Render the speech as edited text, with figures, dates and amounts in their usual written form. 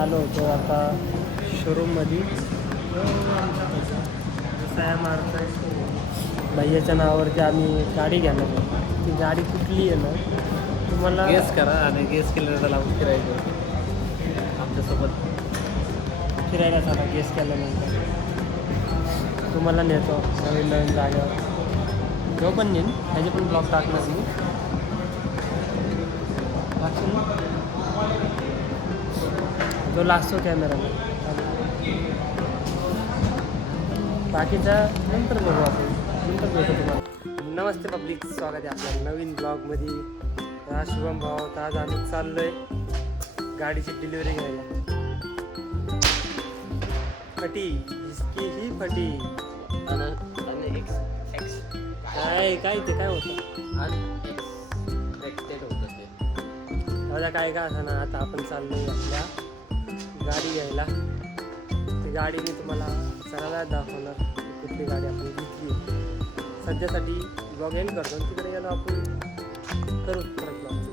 आलो होतो आता शोरूममध्ये. भैयाच्या नावावरती आम्ही गाडी घेणार आहे. ती गाडी कुठली आहे ना तुम्हाला गेस करा आणि गेस केल्यानंतर त्याला आपण फिरायचं आमच्यासोबत. फिरायला चला. गेस केल्यानंतर तुम्हाला नेतो नवीन नवीन जागेवर. जो पण नेईन त्याचे पण ब्लॉग टाकणार मी. जो लागतो कॅमेराला. बाकीचा नंतर बघू आपण. नंतर भेटू तुम्हाला. नमस्ते पब्लिक, स्वागत आहे आपल्या नवीन ब्लॉगमध्ये. हा शुभम भाऊ. तर आज आम्ही चाललो आहे गाडीची डिलिव्हरी घ्यायला. फटी इसकी ही फटी. काय ते काय होतं माझा काय का असं ना. आता आपण चाललो आहे आपल्या गाडी घ्यायला. ती गाडी मी तुम्हाला सगळ्याला दाखवणार कुठली गाडी आपण घेतली. सध्यासाठी ब्लॉग एंड करतो. तिकडे गेलो आपण करू परत ब्लॉग.